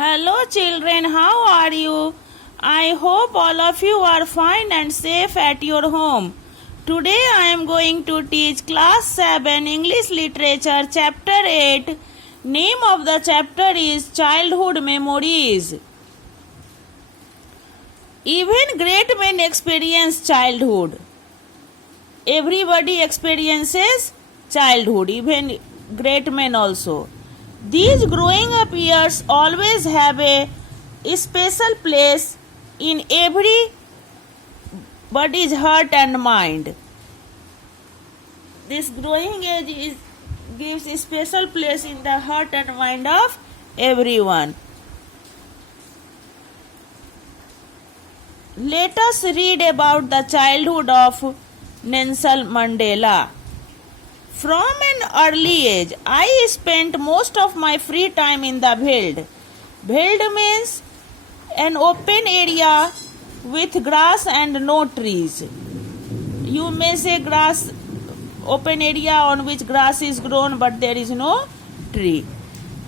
Hello children, how are you? I hope all of you are fine and safe at your home. Today I am going to teach class 7 English Literature chapter 8. Name of the chapter is Childhood Memories. Even great men experience childhood. Everybody experiences childhood, even great men also. These growing up years always have a special place in everybody's heart and mind. This growing age gives a special place in the heart and mind of everyone. Let us read about the childhood of Nelson Mandela. From an early age, I spent most of my free time in the Veld. Veld means an open area with grass and no trees. You may say grass, open area on which grass is grown but there is no tree.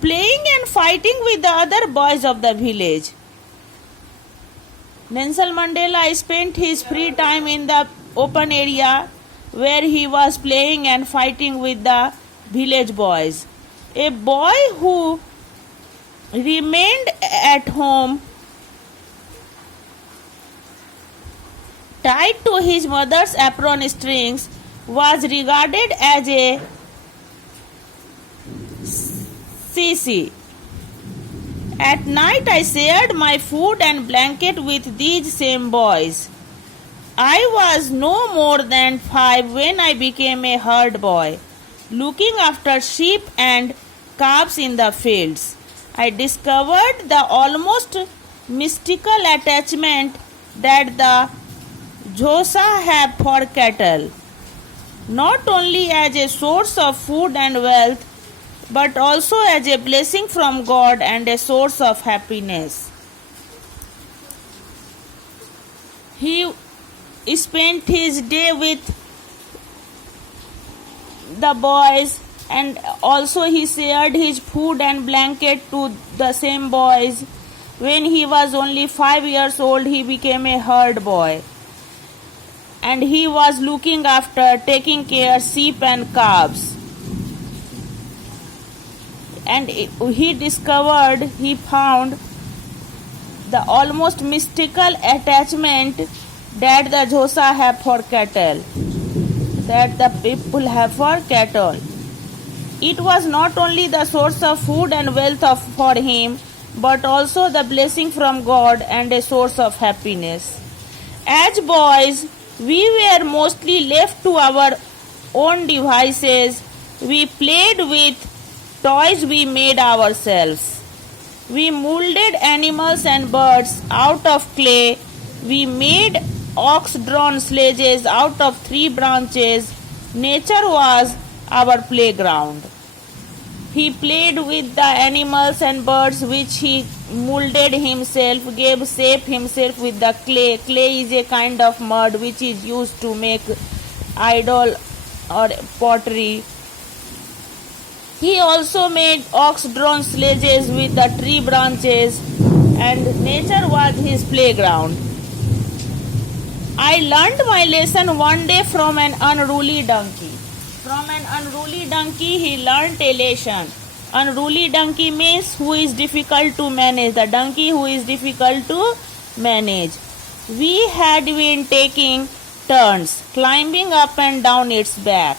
Playing and fighting with the other boys of the village. Nelson Mandela spent his free time in the open area where he was playing and fighting with the village boys. A boy who remained at home tied to his mother's apron strings was regarded as a sissy. At night I shared my food and blanket with these same boys. I was no more than 5 when I became a herd boy, looking after sheep and calves in the fields. I discovered the almost mystical attachment that the Xhosa have for cattle, not only as a source of food and wealth, but also as a blessing from God and a source of happiness. He spent his day with the boys and also he shared his food and blanket to the same boys. When he was only 5 years old, he became a herd boy and he was looking after, taking care of sheep and calves. And he found the almost mystical attachment that the Xhosa have for cattle, that the people have for cattle. It was not only the source of food and wealth for him, but also the blessing from God and a source of happiness. As boys, we were mostly left to our own devices. We played with toys we made ourselves. We molded animals and birds out of clay. We made ox-drawn sledges out of tree branches. Nature was our playground. He played with the animals and birds which he molded himself, gave shape himself with the clay. Clay is a kind of mud which is used to make idol or pottery. He also made ox-drawn sledges with the tree branches, and nature was his playground. I learned my lesson one day from an unruly donkey. From an unruly donkey he learned a lesson. Unruly donkey means who is difficult to manage, the donkey who is difficult to manage. We had been taking turns, climbing up and down its back.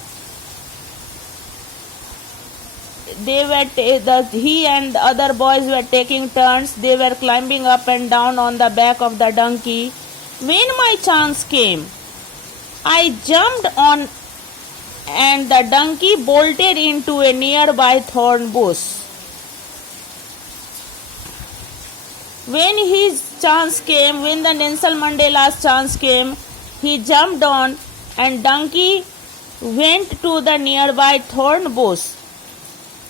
He and the other boys were taking turns. They were climbing up and down on the back of the donkey. When my chance came, I jumped on and the donkey bolted into a nearby thorn bush. When the Nelson Mandela's chance came, he jumped on and donkey went to the nearby thorn bush.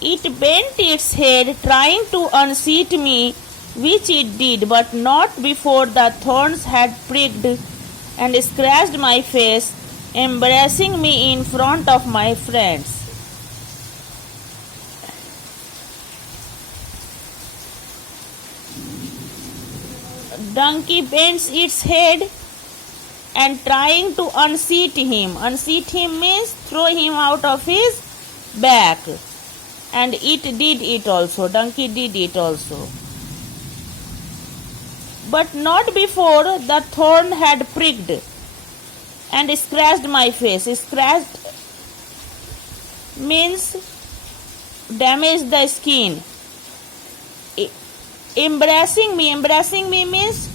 It bent its head trying to unseat me, which it did, but not before the thorns had pricked and scratched my face, embarrassing me in front of my friends. donkey bends its head and trying to unseat him. Unseat him means throw him out of his back. And it did it also. Donkey did it also. But not before the thorn had pricked and scratched my face. Scratched means damaged the skin. Embarrassing me means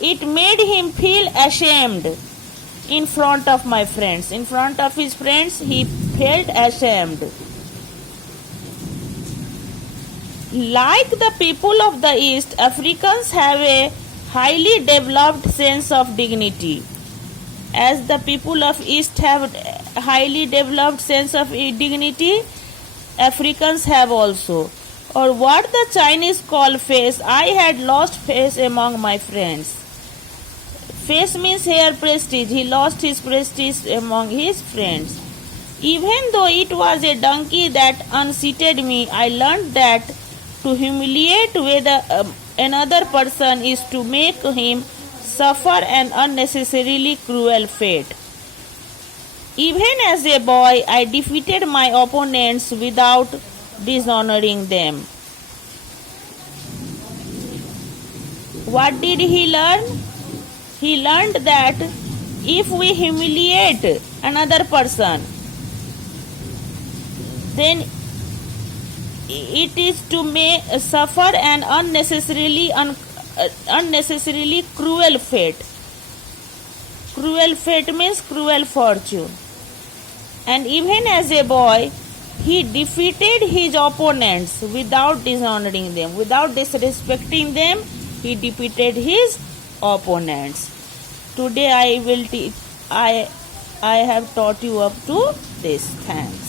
it made him feel ashamed in front of my friends. In front of his friends, he felt ashamed. Like the people of the East, Africans have a highly developed sense of dignity. As the people of East have a highly developed sense of dignity, Africans have also. Or what the Chinese call face, I had lost face among my friends. Face means here prestige. He lost his prestige among his friends. Even though it was a donkey that unseated me, I learned that to humiliate another person is to make him suffer an unnecessarily cruel fate. Even as a boy, I defeated my opponents without dishonoring them. What did he learn? He learned that if we humiliate another person, then it is to suffer an unnecessarily cruel fate. Cruel fate means cruel fortune. And even as a boy, he defeated his opponents without dishonoring them, without disrespecting them. He defeated his opponents. Today I have taught you up to this. Thanks.